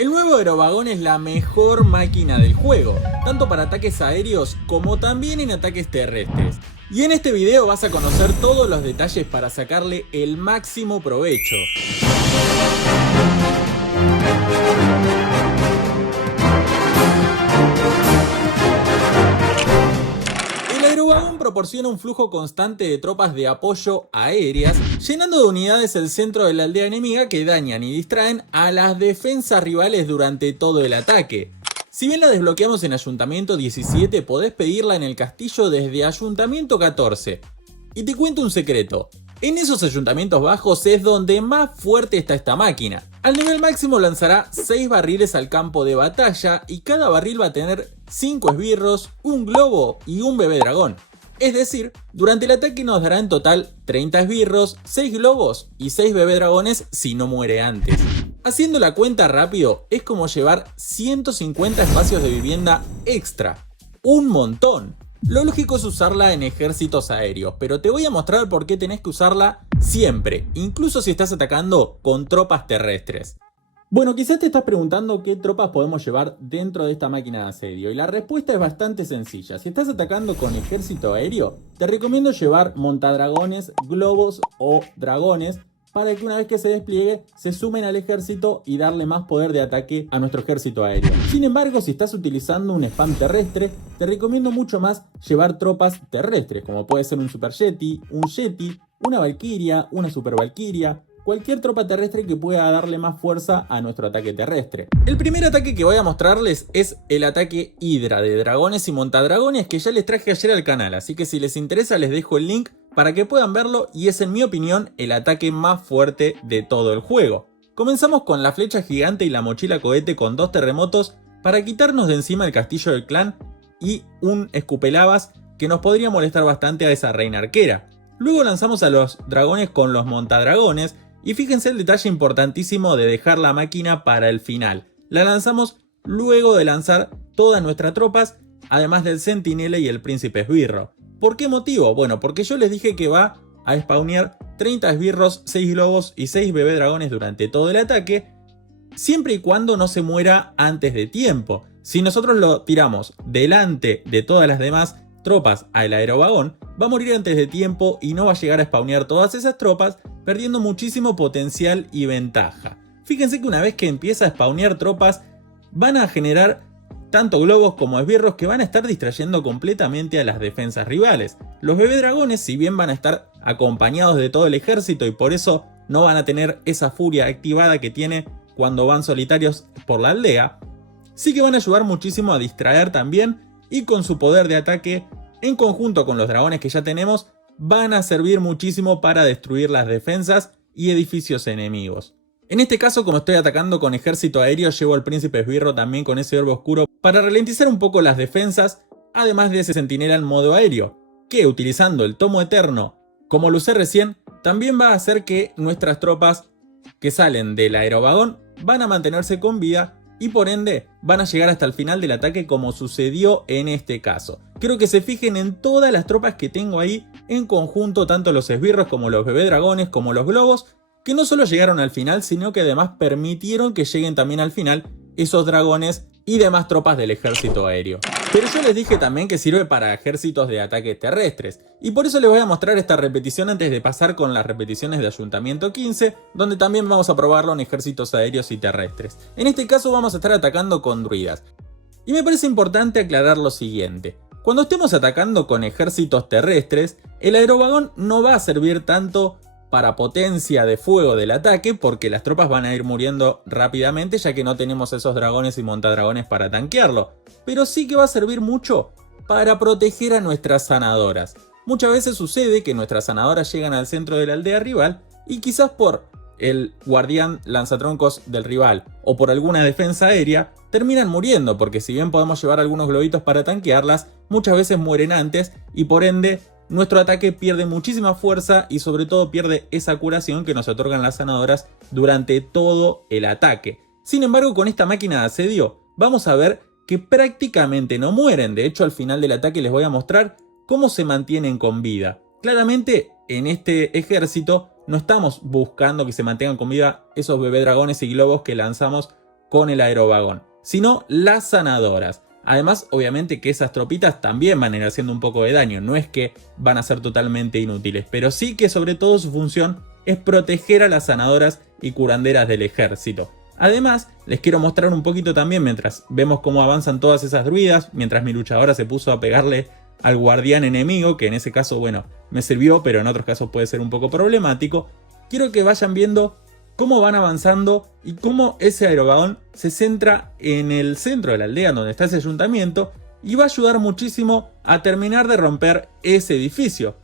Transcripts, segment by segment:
El nuevo aerovagón es la mejor máquina del juego, tanto para ataques aéreos como también en ataques terrestres. Y en este video vas a conocer todos los detalles para sacarle el máximo provecho. El aerovagón proporciona un flujo constante de tropas de apoyo aéreas, llenando de unidades el centro de la aldea enemiga que dañan y distraen a las defensas rivales durante todo el ataque. Si bien la desbloqueamos en Ayuntamiento 17, podés pedirla en el castillo desde Ayuntamiento 14. Y te cuento un secreto. En esos ayuntamientos bajos es donde más fuerte está esta máquina. Al nivel máximo lanzará 6 barriles al campo de batalla y cada barril va a tener 5 esbirros, un globo y un bebé dragón. Es decir, durante el ataque nos dará en total 30 esbirros, 6 globos y 6 bebé dragones si no muere antes. Haciendo la cuenta rápido, es como llevar 150 espacios de vivienda extra. ¡Un montón! Lo lógico es usarla en ejércitos aéreos, pero te voy a mostrar por qué tenés que usarla siempre, incluso si estás atacando con tropas terrestres. Bueno, quizás te estás preguntando qué tropas podemos llevar dentro de esta máquina de asedio, y la respuesta es bastante sencilla. Si estás atacando con ejército aéreo, te recomiendo llevar montadragones, globos o dragones, para que una vez que se despliegue se sumen al ejército y darle más poder de ataque a nuestro ejército aéreo. Sin embargo, si estás utilizando un spam terrestre, te recomiendo mucho más llevar tropas terrestres, como puede ser un Super Yeti, un Yeti, una Valkyria, una Super Valkyria, cualquier tropa terrestre que pueda darle más fuerza a nuestro ataque terrestre. El primer ataque que voy a mostrarles es el ataque Hydra de dragones y montadragones, que ya les traje ayer al canal, así que si les interesa les dejo el link para que puedan verlo, y es en mi opinión el ataque más fuerte de todo el juego. Comenzamos con la flecha gigante y la mochila cohete con 2 terremotos para quitarnos de encima el castillo del clan y un escupelavas que nos podría molestar bastante a esa reina arquera. Luego lanzamos a los dragones con los montadragones, y fíjense el detalle importantísimo de dejar la máquina para el final. La lanzamos luego de lanzar todas nuestras tropas, además del centinela y el príncipe esbirro. ¿Por qué motivo? Bueno, porque yo les dije que va a spawnear 30 esbirros, 6 globos y 6 bebé dragones durante todo el ataque, siempre y cuando no se muera antes de tiempo. Si nosotros lo tiramos delante de todas las demás tropas al aerovagón, va a morir antes de tiempo y no va a llegar a spawnear todas esas tropas, perdiendo muchísimo potencial y ventaja. Fíjense que una vez que empieza a spawnear tropas, van a generar tanto globos como esbirros que van a estar distrayendo completamente a las defensas rivales. Los bebé dragones, si bien van a estar acompañados de todo el ejército y por eso no van a tener esa furia activada que tiene cuando van solitarios por la aldea, sí que van a ayudar muchísimo a distraer también, y con su poder de ataque, en conjunto con los dragones que ya tenemos, van a servir muchísimo para destruir las defensas y edificios enemigos. En este caso, como estoy atacando con ejército aéreo, llevo al príncipe esbirro también con ese orbe oscuro para ralentizar un poco las defensas, además de ese centinela en modo aéreo, que utilizando el tomo eterno, como lo usé recién, también va a hacer que nuestras tropas que salen del aerovagón van a mantenerse con vida y por ende van a llegar hasta el final del ataque, como sucedió en este caso. Quiero que se fijen en todas las tropas que tengo ahí en conjunto, tanto los esbirros como los bebé dragones como los globos, que no solo llegaron al final, sino que además permitieron que lleguen también al final esos dragones y demás tropas del ejército aéreo. Pero yo les dije también que sirve para ejércitos de ataques terrestres, y por eso les voy a mostrar esta repetición antes de pasar con las repeticiones de Ayuntamiento 15, donde también vamos a probarlo en ejércitos aéreos y terrestres. En este caso vamos a estar atacando con druidas. Y me parece importante aclarar lo siguiente. Cuando estemos atacando con ejércitos terrestres, el aerovagón no va a servir tanto para potencia de fuego del ataque, porque las tropas van a ir muriendo rápidamente ya que no tenemos esos dragones y montadragones para tanquearlo, pero sí que va a servir mucho para proteger a nuestras sanadoras. Muchas veces sucede que nuestras sanadoras llegan al centro de la aldea rival y quizás por el guardián lanzatroncos del rival o por alguna defensa aérea terminan muriendo, porque si bien podemos llevar algunos globitos para tanquearlas, muchas veces mueren antes y por ende nuestro ataque pierde muchísima fuerza y sobre todo pierde esa curación que nos otorgan las sanadoras durante todo el ataque. Sin embargo, con esta máquina de asedio vamos a ver que prácticamente no mueren. De hecho, al final del ataque les voy a mostrar cómo se mantienen con vida. Claramente en este ejército no estamos buscando que se mantengan con vida esos bebé dragones y globos que lanzamos con el aerovagón, sino las sanadoras. Además, obviamente que esas tropitas también van a ir haciendo un poco de daño, no es que van a ser totalmente inútiles, pero sí que sobre todo su función es proteger a las sanadoras y curanderas del ejército. Además, les quiero mostrar un poquito también mientras vemos cómo avanzan todas esas druidas, mientras mi luchadora se puso a pegarle al guardián enemigo, que en ese caso, bueno, me sirvió, pero en otros casos puede ser un poco problemático. Quiero que vayan viendo cómo van avanzando y cómo ese aerovagón se centra en el centro de la aldea donde está ese ayuntamiento y va a ayudar muchísimo a terminar de romper ese edificio,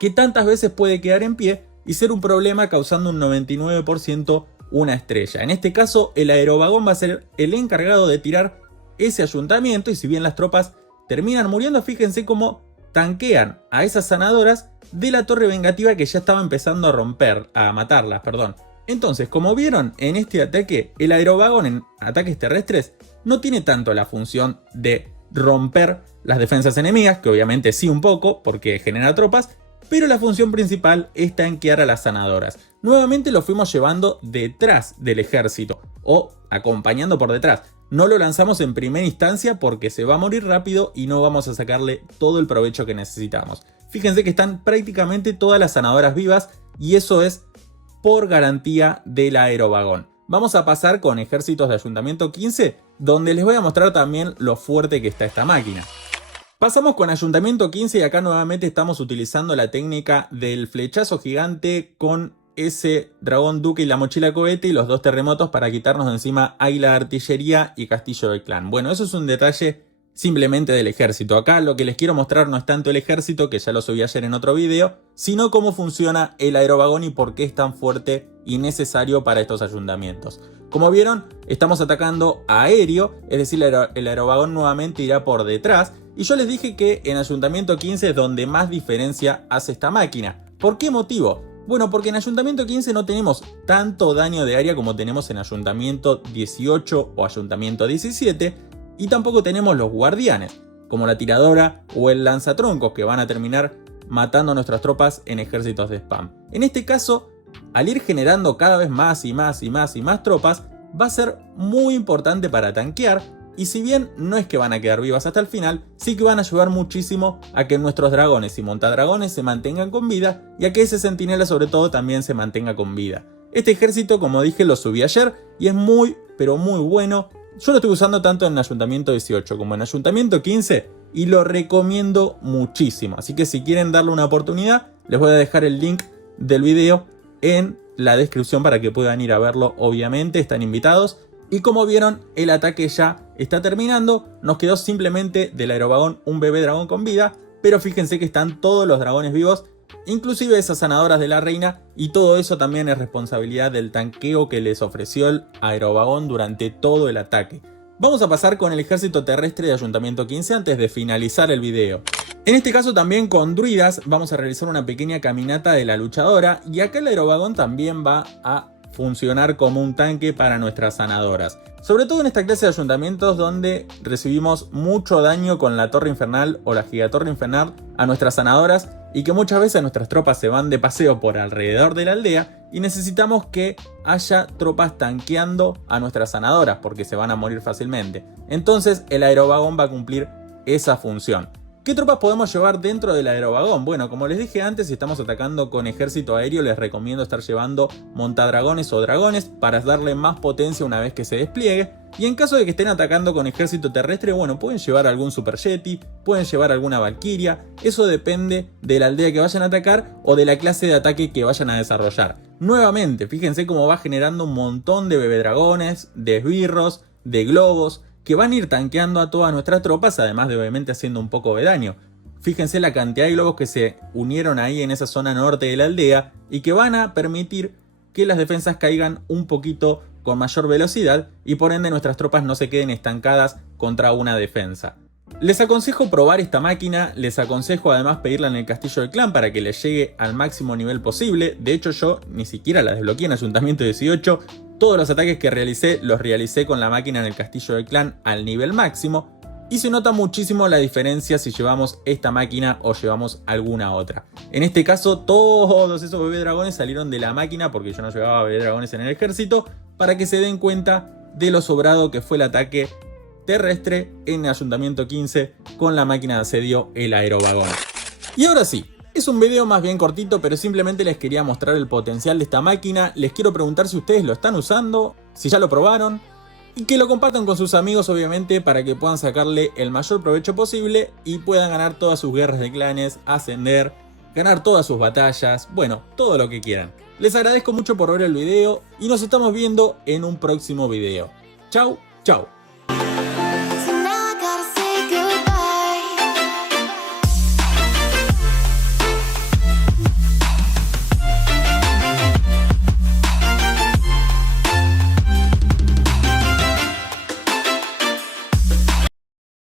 que tantas veces puede quedar en pie y ser un problema causando un 99% una estrella. En este caso, el aerovagón va a ser el encargado de tirar ese ayuntamiento y si bien las tropas terminan muriendo, fíjense cómo tanquean a esas sanadoras de la torre vengativa que ya estaba empezando a romper, a matarlas, perdón. Entonces, como vieron en este ataque, el aerovagón en ataques terrestres no tiene tanto la función de romper las defensas enemigas, que obviamente sí un poco, porque genera tropas, pero la función principal es tanquear a las sanadoras. Nuevamente lo fuimos llevando detrás del ejército, o acompañando por detrás. No lo lanzamos en primera instancia porque se va a morir rápido y no vamos a sacarle todo el provecho que necesitamos. Fíjense que están prácticamente todas las sanadoras vivas y eso es por garantía del aerovagón. Vamos a pasar con ejércitos de Ayuntamiento 15, donde les voy a mostrar también lo fuerte que está esta máquina. Pasamos con Ayuntamiento 15 y acá nuevamente estamos utilizando la técnica del flechazo gigante con ese dragón duque y la mochila cohete y los dos terremotos para quitarnos de encima Águila de Artillería y Castillo del Clan. Bueno, eso es un detalle simplemente del ejército. Acá lo que les quiero mostrar no es tanto el ejército, que ya lo subí ayer en otro video, sino cómo funciona el aerovagón y por qué es tan fuerte y necesario para estos ayuntamientos. Como vieron, estamos atacando aéreo, es decir, el aerovagón nuevamente irá por detrás. Y yo les dije que en Ayuntamiento 15 es donde más diferencia hace esta máquina. ¿Por qué motivo? Bueno, porque en Ayuntamiento 15 no tenemos tanto daño de área como tenemos en Ayuntamiento 18 o Ayuntamiento 17. Y tampoco tenemos los guardianes, como la tiradora o el lanzatroncos, que van a terminar matando a nuestras tropas en ejércitos de spam. En este caso, al ir generando cada vez más y más tropas, va a ser muy importante para tanquear. Y si bien no es que van a quedar vivas hasta el final, sí que van a ayudar muchísimo a que nuestros dragones y montadragones se mantengan con vida y a que ese centinela sobre todo también se mantenga con vida. Este ejército, como dije, lo subí ayer y es muy, pero muy bueno. Yo lo estoy usando tanto en Ayuntamiento 18 como en Ayuntamiento 15 y lo recomiendo muchísimo. Así que si quieren darle una oportunidad, les voy a dejar el link del video en la descripción para que puedan ir a verlo, obviamente, están invitados. Y como vieron, el ataque ya está terminando, nos quedó simplemente del aerovagón un bebé dragón con vida, pero fíjense que están todos los dragones vivos, inclusive esas sanadoras de la reina, y todo eso también es responsabilidad del tanqueo que les ofreció el aerovagón durante todo el ataque. Vamos a pasar con el ejército terrestre de Ayuntamiento 15 antes de finalizar el video. En este caso también con druidas vamos a realizar una pequeña caminata de la luchadora y acá el aerovagón también va a funcionar como un tanque para nuestras sanadoras. Sobre todo en esta clase de ayuntamientos donde recibimos mucho daño con la torre infernal o la gigatorre infernal a nuestras sanadoras y que muchas veces nuestras tropas se van de paseo por alrededor de la aldea y necesitamos que haya tropas tanqueando a nuestras sanadoras porque se van a morir fácilmente. Entonces el aerovagón va a cumplir esa función. ¿Qué tropas podemos llevar dentro del aerovagón? Bueno, como les dije antes, si estamos atacando con ejército aéreo, les recomiendo estar llevando montadragones o dragones para darle más potencia una vez que se despliegue. Y en caso de que estén atacando con ejército terrestre, bueno, pueden llevar algún Super Yeti, pueden llevar alguna Valkyria. Eso depende de la aldea que vayan a atacar o de la clase de ataque que vayan a desarrollar. Nuevamente, fíjense cómo va generando un montón de bebedragones, de esbirros, de globos, que van a ir tanqueando a todas nuestras tropas, además de obviamente haciendo un poco de daño. Fíjense la cantidad de globos que se unieron ahí en esa zona norte de la aldea y que van a permitir que las defensas caigan un poquito con mayor velocidad y por ende nuestras tropas no se queden estancadas contra una defensa. Les aconsejo probar esta máquina, les aconsejo además pedirla en el Castillo del Clan para que les llegue al máximo nivel posible. De hecho yo ni siquiera la desbloqueé en Ayuntamiento 18, todos los ataques que realicé los realicé con la máquina en el Castillo del Clan al nivel máximo. Y se nota muchísimo la diferencia si llevamos esta máquina o llevamos alguna otra. En este caso todos esos bebé dragones salieron de la máquina porque yo no llevaba bebé dragones en el ejército, para que se den cuenta de lo sobrado que fue el ataque terrestre en Ayuntamiento 15 con la máquina de asedio el aerovagón. Y ahora sí, es un video más bien cortito, pero simplemente les quería mostrar el potencial de esta máquina. Les quiero preguntar si ustedes lo están usando, si ya lo probaron, y que lo compartan con sus amigos obviamente para que puedan sacarle el mayor provecho posible y puedan ganar todas sus guerras de clanes, ascender, ganar todas sus batallas, bueno, todo lo que quieran. Les agradezco mucho por ver el video y nos estamos viendo en un próximo video. Chau, chau.